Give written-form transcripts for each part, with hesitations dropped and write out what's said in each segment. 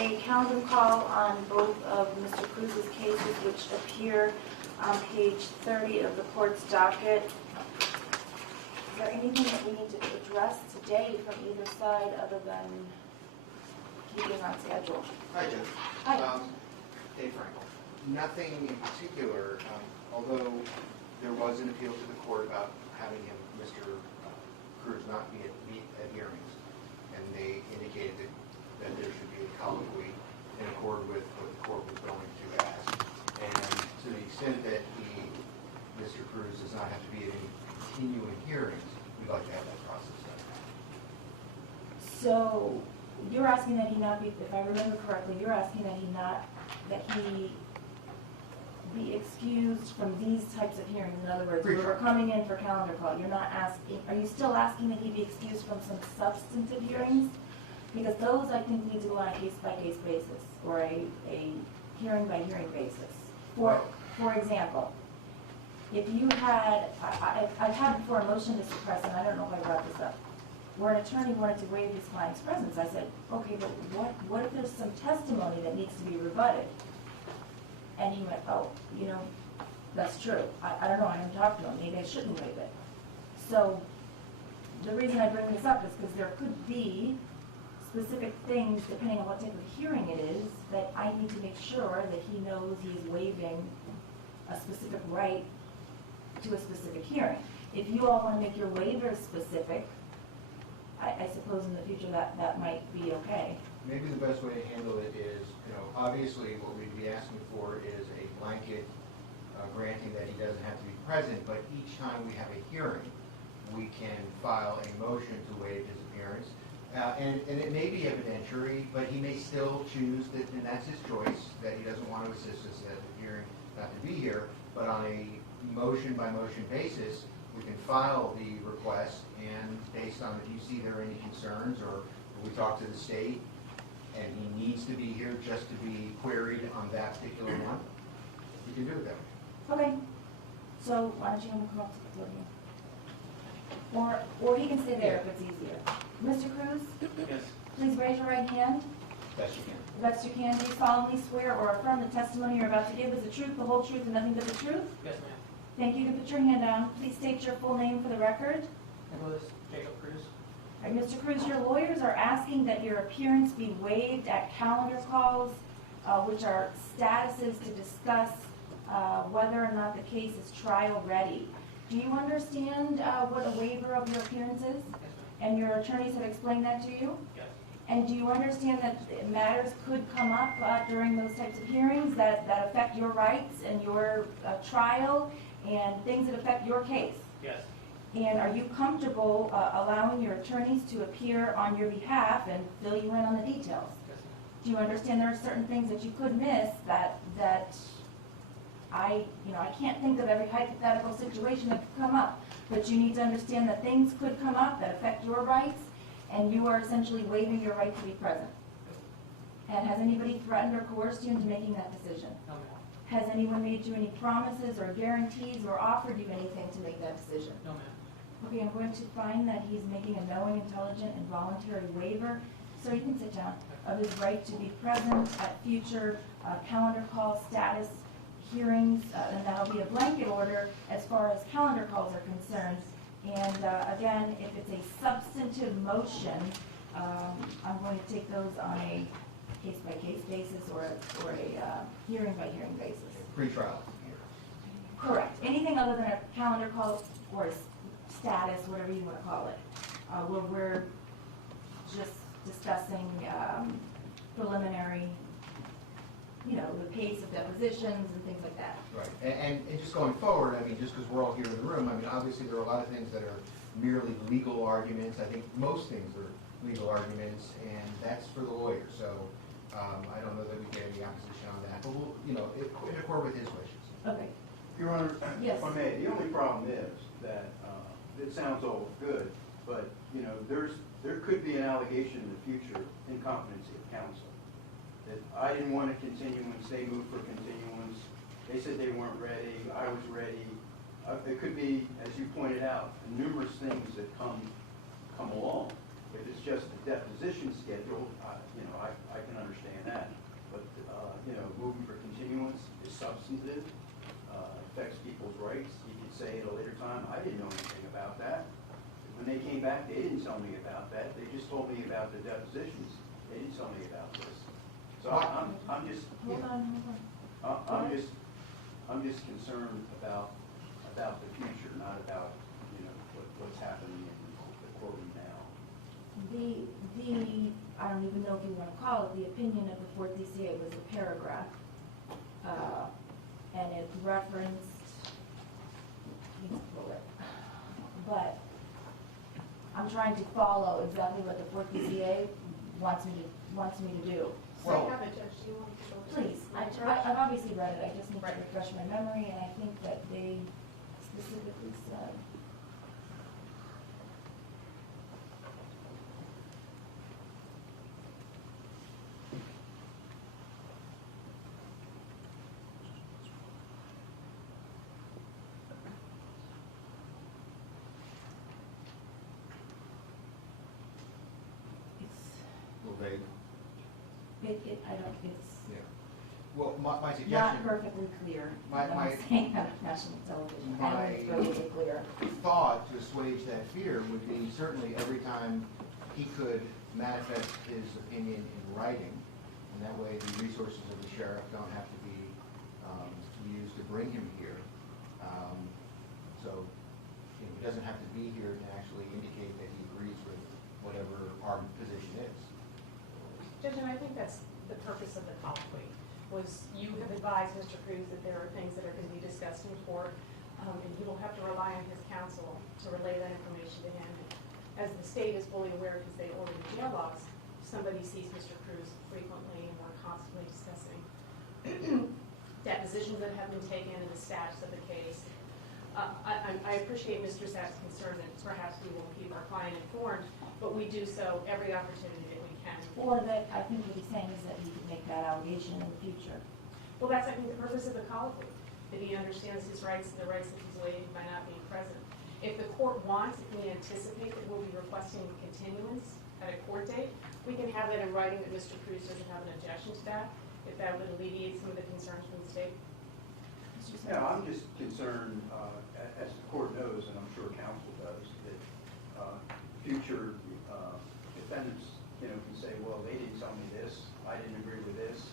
a calendar call on both of Mr. Cruz's cases, which appear on page 30 of the court's docket. Is there anything that we need to address today from either side other than keeping on schedule? Hi, Jim. Hi. Dave Frankel. Nothing in particular, although there was an appeal to the court about having him, Mr. Cruz, not be at hearings, and they indicated that there should be a colloquy in accord with what the court was going to ask. And to the extent that Mr. Cruz does not have to be at any continuing hearings, we'd like to have that process done. So you're asking that he not be, if I remember correctly, you're asking that he be excused from these types of hearings. In other words, we're coming in for calendar call. You're not asking, are you still asking that he be excused from some substantive hearings? Because those, I think, need to go on a case-by-case basis or a hearing-by-hearing basis. For example, if you had, I've had before a motion to suppress, and I don't know if I brought this up, where an attorney wanted to waive his client's presence. I said, okay, but what if there's some testimony that needs to be rebutted? And he went, oh, you know, that's true. I don't know, I haven't talked to him. Maybe I shouldn't waive it. So the reason I bring this up is because there could be specific things, depending on what type of hearing it is, that I need to make sure that he knows he's waiving a specific right to a specific hearing. If you all want to make your waivers specific, I suppose in the future that might be okay. Maybe the best way to handle it is, obviously what we'd be asking for is a blanket granting that he doesn't have to be present, but each time we have a hearing, we can file a motion to waive his appearance. And it may be evidentiary, but he may still choose that, and that's his choice, that he doesn't want to assist us at the hearing, not to be here, but on a motion-by-motion basis, we can file the request, and based on if you see there are any concerns, or we talk to the state, and he needs to be here just to be queried on that particular one, you can do it that way. Okay. So why don't you come up to the podium? Or he can stay there if it's easier. Mr. Cruz? Yes. Please raise your right hand. Best you can. Best you can. Do you solemnly swear or affirm the testimony you're about to give is the truth, the whole truth, and nothing but the truth? Yes, ma'am. Thank you. To put your hand down. Please state your full name for the record. Nikolas Cruz. All right, Mr. Cruz, your lawyers are asking that your appearance be waived at calendar calls, which are statuses to discuss whether or not the case is trial ready. Do you understand what a waiver of your appearance is? Yes, ma'am. And your attorneys have explained that to you? Yes. And do you understand that matters could come up during those types of hearings that affect your rights and your trial and things that affect your case? Yes. And are you comfortable allowing your attorneys to appear on your behalf and fill you in on the details? Yes, ma'am. Do you understand there are certain things that you could miss that I can't think of every hypothetical situation that could come up, but you need to understand that things could come up that affect your rights, and you are essentially waiving your right to be present. And has anybody threatened or coerced you into making that decision? No, ma'am. Has anyone made you any promises or guarantees or offered you anything to make that decision? No, ma'am. Okay, I'm going to find that he's making a knowing, intelligent, and voluntary waiver, so you can sit down, of his right to be present at future calendar call status hearings, and that'll be a blanket order as far as calendar calls are concerned. And again, if it's a substantive motion, I'm going to take those on a case-by-case basis or a hearing-by-hearing basis. Pre-trial here. Correct. Anything other than a calendar call or a status, whatever you want to call it, where we're just discussing preliminary, the pace of depositions and things like that. Right. And just going forward, I mean, just because we're all here in the room, I mean, obviously there are a lot of things that are merely legal arguments. I think most things are legal arguments, and that's for the lawyer. So I don't know that we get any opposition on that, but we'll, in accord with his wishes. Okay. Your Honor, Yes. if I may, the only problem is that it sounds all good, but there could be an allegation in the future incompetency of counsel. That I didn't want a continuance, they moved for continuance, they said they weren't ready, I was ready. It could be, as you pointed out, numerous things that come along. If it's just a deposition schedule, I can understand that. But, moving for continuance is substantive, affects people's rights. You could say at a later time, I didn't know anything about that. When they came back, they didn't tell me about that. They just told me about the depositions. They didn't tell me about this. So I'm just, Hold on. I'm just concerned about the future, not about, what's happening in the courtroom now. I don't even know if you want to call it, the opinion of the fourth DCA was a paragraph. And it referenced, but I'm trying to follow exactly what the fourth DCA wants me to do. Well- Please, I've obviously read it, I just need to refresh my memory, and I think that they specifically said. Well, they, It's yeah. Well, my not suggestion, perfectly clear. My- when my- I'm saying on national television, I don't think it's perfectly clear. thought to assuage that fear would be certainly every time he could manifest his opinion in writing, and that way the resources of the sheriff don't have to be used to bring him here. So, he doesn't have to be here to actually indicate that he agrees with whatever our position is. Judge, and I think that's the purpose of the colloquy, was you have advised Mr. Cruz that there are things that are going to be discussed in court, and he will have to rely on his counsel to relay that information to him. As the state is fully aware, because they ordered the jail logs, somebody sees Mr. Cruz frequently, and we're constantly discussing depositions that have been taken and the status of the case. I appreciate Mr. Sapp's concern that perhaps we will keep our client informed, but we do so every opportunity that we can. Or that, I think what he's saying is that he could make that allegation in the future. Well, that's, I think, the purpose of the colloquy, that he understands his rights, the rights that he's waived by not being present. If the court wants, if we anticipate that we'll be requesting continuance at a court date, we can have that in writing that Mr. Cruz doesn't have an objection to that, if that would alleviate some of the concerns from the state. Yeah, I'm just concerned, as the court knows, and I'm sure counsel does, that future defendants, can say, well, they didn't tell me this, I didn't agree with this,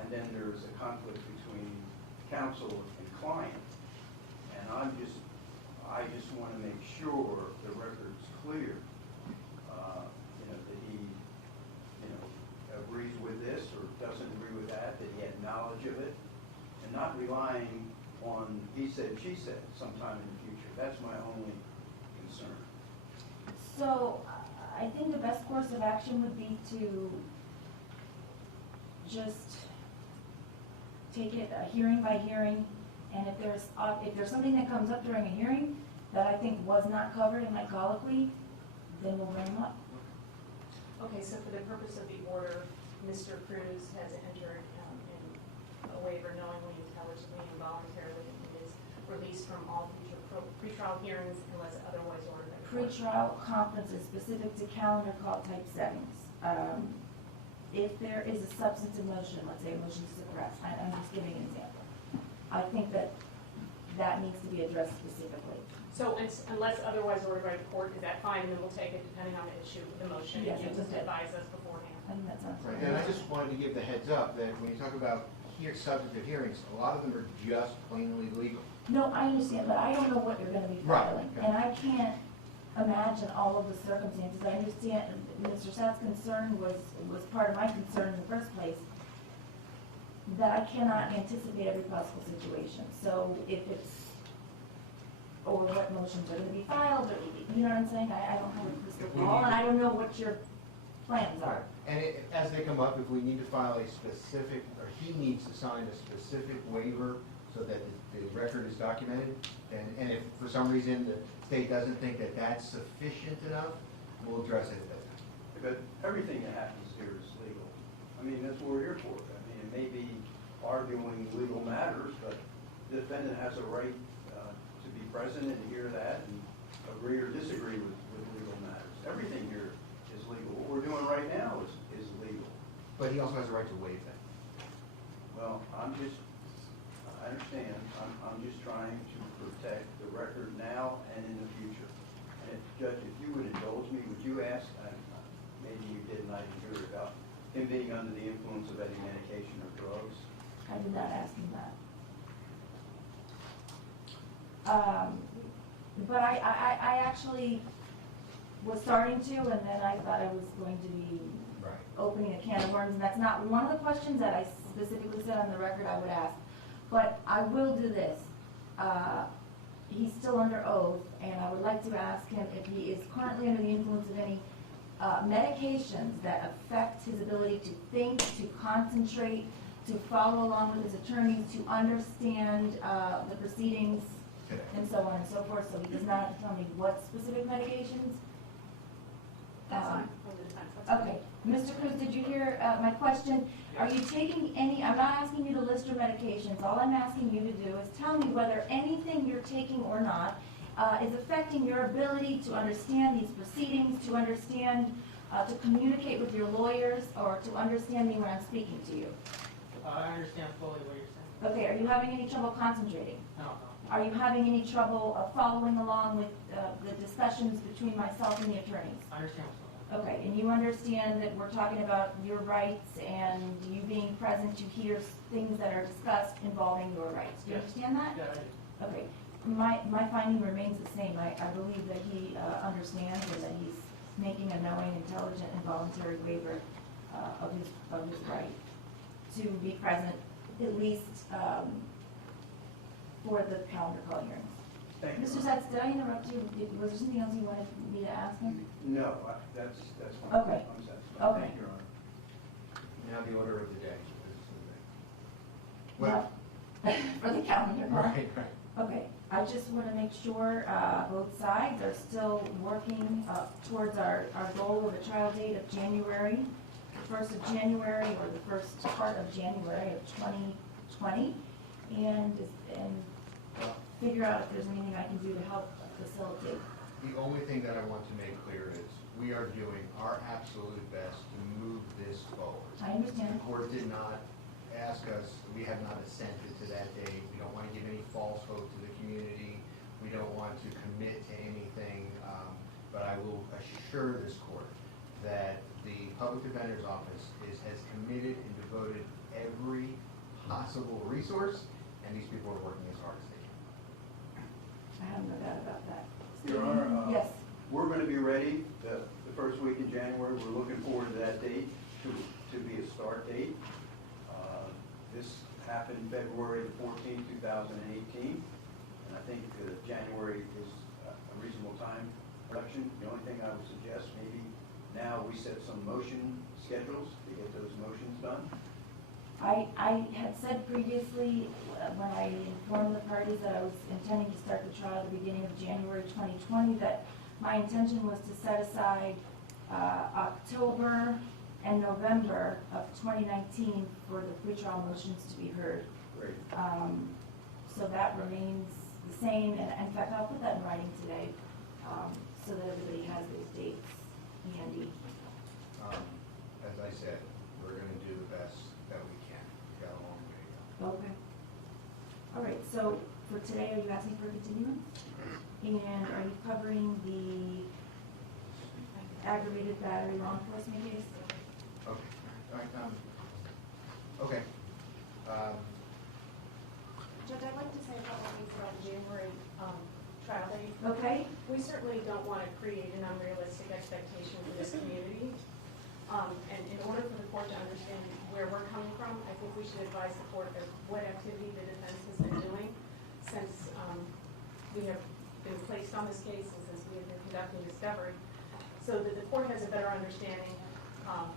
and then there's a conflict between counsel and client, and I just want to make sure the record's clear, that he, agrees with this or doesn't agree with that he had knowledge of it, and not relying on he said, she said sometime in the future. That's my only concern. So, I think the best course of action would be to just take it hearing by hearing, and if there's something that comes up during a hearing that I think was not covered in my colloquy, then we'll bring them up. Okay, so for the purpose of the order, Mr. Cruz has entered in a waiver knowingly, intelligently, and voluntarily, and he is released from all future pretrial hearings unless otherwise ordered by the court. Pretrial conferences specific to calendar call type settings. If there is a substantive motion, let's say a motion to suppress, I'm just giving an example. I think that needs to be addressed specifically. So unless otherwise ordered by the court, is that fine, and then we'll take it depending on the issue of the motion, Yes, and you that's just it. advise us beforehand. I think that sounds Right, right. and I just wanted to give the heads up that when you talk about substantive hearings, a lot of them are just plainly legal. No, I understand, but I don't know what you're gonna be Right, filing, yeah. and I can't imagine all of the circumstances. I understand Mr. Sapp's concern was part of my concern in the first place, that I cannot anticipate every possible situation. So if it's, or what motions are gonna be filed, or, you know what I'm saying? I don't have a crystal ball, and I don't know what your plans are. And as they come up, if we need to file a specific, or he needs to sign a specific waiver so that the record is documented, and if for some reason the state doesn't think that that's sufficient enough, we'll address it at that time. But everything that happens here is legal. I mean, that's what we're here for. I mean, it may be arguing legal matters, but the defendant has a right to be present and hear that and agree or disagree with legal matters. everything here is legal. What we're doing right now is legal. But he also has a right to waive that. Well, I understand, I'm just trying to protect the record now and in the future. And if, Judge, if you would indulge me, would you ask, maybe you did, and I didn't hear it, about him being under the influence of any medication or drugs? I did not ask him that. But I actually was starting to, and then I thought I was going to be Right. opening a can of worms, and that's not one of the questions that I specifically said on the record I would ask. But I will do this. He's still under oath, and I would like to ask him if he is currently under the influence of any medications that affect his ability to think, to concentrate, to follow along with his attorneys, to understand the proceedings, Today. and so on and so forth. So he does not have to tell me what specific medications. That's fine, from the defense. That's fine. Okay, Mr. Cruz, did you hear my question? Are you taking any, I'm not asking you to list your medications, all I'm asking you to do is tell me whether anything you're taking or not is affecting your ability to understand these proceedings, to understand, to communicate with your lawyers, or to understand me when I'm speaking to you. I understand fully what you're saying. Okay, are you having any trouble concentrating? No. Are you having any trouble following along with the discussions between myself and the attorneys? I understand what's going on. Okay, and you understand that we're talking about your rights and you being present to hear things that are discussed involving your rights. Do you Yes. understand that? Yeah, I do. Okay, my finding remains the same. I believe that he understands and that he's making a knowing, intelligent, and voluntary waiver of his right to be present, at least for the calendar call hearings. Thank you. Mr. Sets, did I interrupt you? Was there something else you wanted me to ask him? No, that's fine. Okay. I'm satisfied. Okay. Thank you, Your Honor. Now the order of the day. Well, for the calendar call? Right, right. Okay, I just want to make sure both sides are still working towards our goal of a trial date of January, the 1st of January, or the first part of January of 2020, and figure out if there's anything I can do to help facilitate. The only thing that I want to make clear is we are doing our absolute best to move this forward. I understand. The court did not ask us, we have not assented to that date. We don't want to give any false hope to the community. We don't want to commit to anything, but I will assure this court that the Public Defender's Office has committed and devoted every possible resource, and these people are working as hard as they can. I have no doubt about that. Your Honor, Yes. we're going to be ready the first week in January. We're looking forward to that date to be a start date. This happened February 14, 2018, and I think January is a reasonable time for election. The only thing I would suggest, maybe now we set some motion schedules to get those motions done. I had said previously, when I informed the parties that I was intending to start the trial at the beginning of January 2020, that my intention was to set aside October and November of 2019 for the pretrial motions to be heard. Great. So that remains the same, and in fact, I'll put that in writing today, so that everybody has those dates handy. As I said, we're going to do the best that we can. We've got a long way to go. Okay. All right, so for today, are you asking for a continuance? And are you covering the aggravated battery law enforcement case? Okay. All right. Okay. Judge, I'd like to say a couple of things about the January trial date. Okay, We certainly don't want to create an unrealistic expectation for this community. And in order for the court to understand where we're coming from, I think we should advise the court of what activity the defense has been doing since we have been placed on this case and since we have been conducting discovery, so that the court has a better understanding of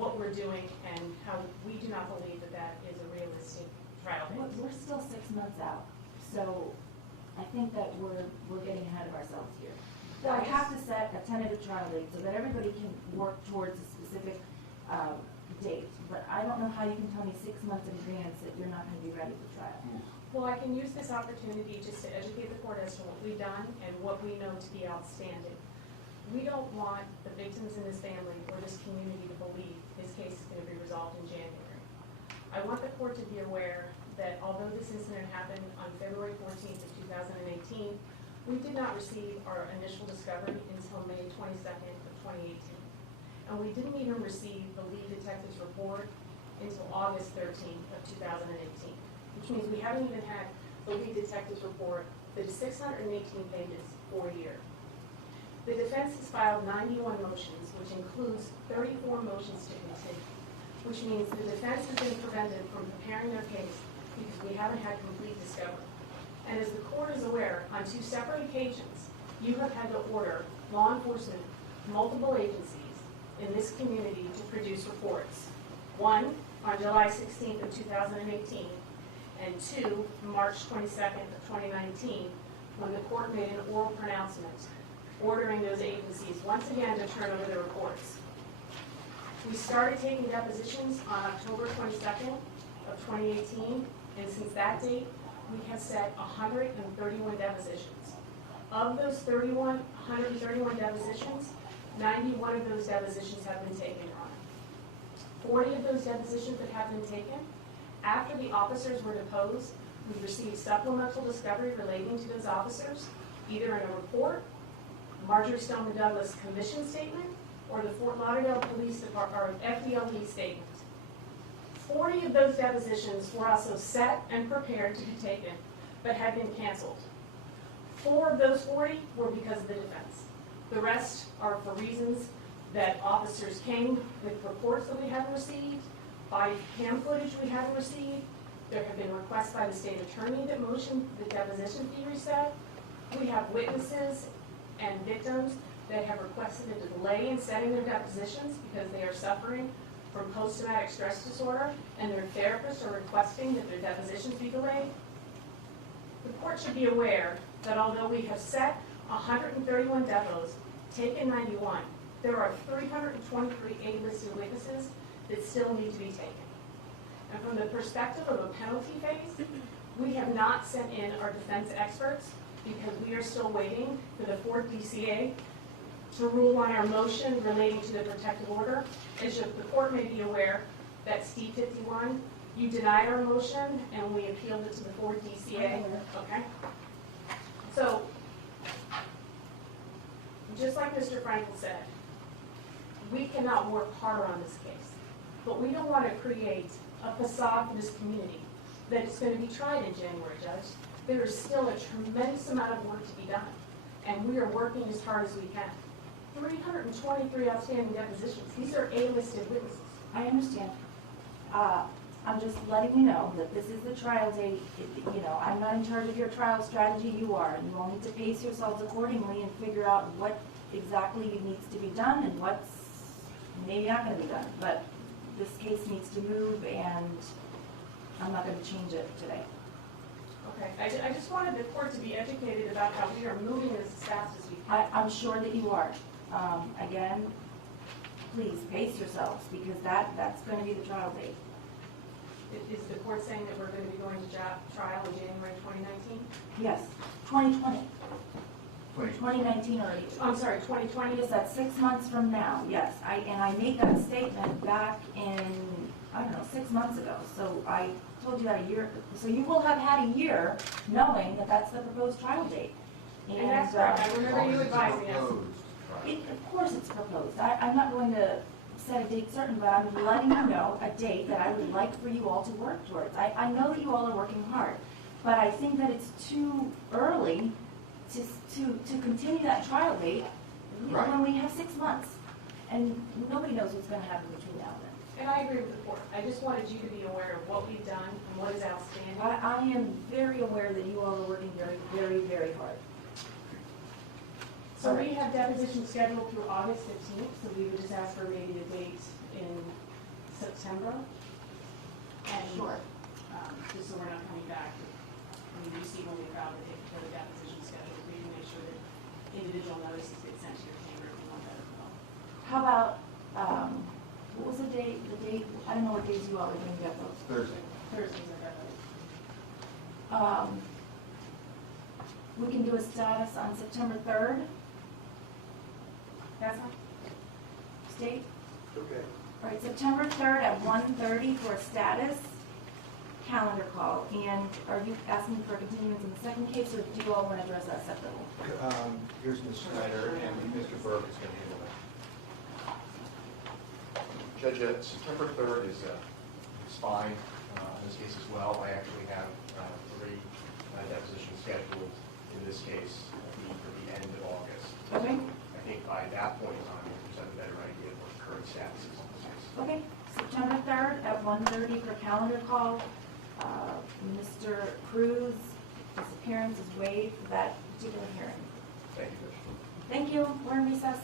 what we're doing and how we do not believe that that is a realistic trial date. we're still 6 months out, so I think that we're getting ahead of ourselves here. So I have to set a tentative trial date so that everybody can work towards a specific date, but I don't know how you can tell me 6 months in advance that you're not going to be ready for trial. Well, I can use this opportunity just to educate the court as to what we've done and what we know to be outstanding. We don't want the victims in this family or this community to believe this case is going to be resolved in January. I want the court to be aware that although this incident happened on February 14th of 2018, we did not receive our initial discovery until May 22nd of 2018. And we didn't even receive the lead detective's report until August 13th of 2018, which means we haven't even had the lead detective's report that is 618 pages for a year. The defense has filed 91 motions, which includes 34 motions to continue, which means the defense has been prevented from preparing their case because we haven't had complete discovery. And as the court is aware, on 2 separate occasions, you have had to order law enforcement, multiple agencies in this community to produce reports. 1 on July 16th of 2018, and 2 March 22nd of 2019, when the court made an oral pronouncement ordering those agencies once again to turn over their reports. We started taking depositions on October 22nd of 2018, and since that date, we have set 131 depositions. Of those 131 depositions, 91 of those depositions have been taken on. 40 of those depositions that have been taken, after the officers were deposed, we received supplemental discovery relating to those officers, either in a report, Marjory Stoneman Douglas commission statement, or the Fort Lauderdale Police Department, or FDLE statement. 40 of those depositions were also set and prepared to be taken, but had been canceled. 4 of those 40 were because of the defense. The rest are for reasons that officers came with reports that we hadn't received, body cam footage we hadn't received. There have been requests by the state attorney that motion the deposition be reset. We have witnesses and victims that have requested a delay in setting their depositions because they are suffering from post-traumatic stress disorder, and their therapists are requesting that their depositions be delayed. The court should be aware that although we have set 131 depots, taken 91, there are 323 A-listed witnesses that still need to be taken. And from the perspective of a penalty phase, we have not sent in our defense experts because we are still waiting for the 4th DCA to rule on our motion relating to the protective order. As the court may be aware, that's D51. You denied our motion and we appealed it to the 4th DCA. Okay. So, just like Mr. Frankel said, we cannot work harder on this case, but we don't want to create a facade for this community that it's going to be tried in January, Judge. There is still a tremendous amount of work to be done, and we are working as hard as we can. 323 outstanding depositions. These are A-listed witnesses. I understand. I'm just letting you know that this is the trial date. You know, I'm not in charge of your trial strategy. You are. You all need to pace yourselves accordingly and figure out what exactly needs to be done and what's maybe not going to be done. But this case needs to move, and I'm not going to change it today. Okay. I just wanted the court to be educated about how we are moving this as fast as we can. I'm sure that you are. Again, please pace yourselves because that's going to be the trial date. Is the court saying that we're going to be going to trial in January 2019? Yes, 2020. 2019 already. I'm sorry, 2020? Yes, that's 6 months from now, yes. I made that statement back in, I don't know, 6 months ago. So I told you that a year ago. So you will have had a year knowing that that's the proposed trial date. And that's correct. I remember you advising us. Of course it's proposed. I'm not going to set a date certain, but I'm letting you know a date that I would like for you all to work towards. I know that you all are working hard, but I think that it's too early to continue that trial date when we have 6 months. And nobody knows what's going to happen between now and then. And I agree with the court. I just wanted you to be aware of what we've done and what is outstanding. I am very aware that you all are working very, very, very hard. So we have depositions scheduled through August 15th, so we would just ask for maybe a date in September. And, Sure. just so we're not coming back. I mean, you see when we file the date for the deposition schedule, we can make sure that individual notices get sent to your chamber if you want that as well. How about, what was the date, I don't know what days you all are doing depots. Thursday. Thursdays are deadline. We can do a status on September 3rd. That's all? State? Okay. All right, September 3rd at 1:30 for a status calendar call. And are you asking for continuance in the second case, or do you all want to address that separately? Here's Ms. Snyder and Mr. Burke is going to handle that. Judge, September 3rd is fine in this case as well. I actually have 3 depositions scheduled in this case for the end of August. Okay. I think by that point in time, we'll have a better idea of what the current status is on this case. Okay, September 3rd at 1:30 for calendar call. Mr. Cruz, his appearance is waived for that particular hearing. Thank you, Judge. Thank you, we're in recess.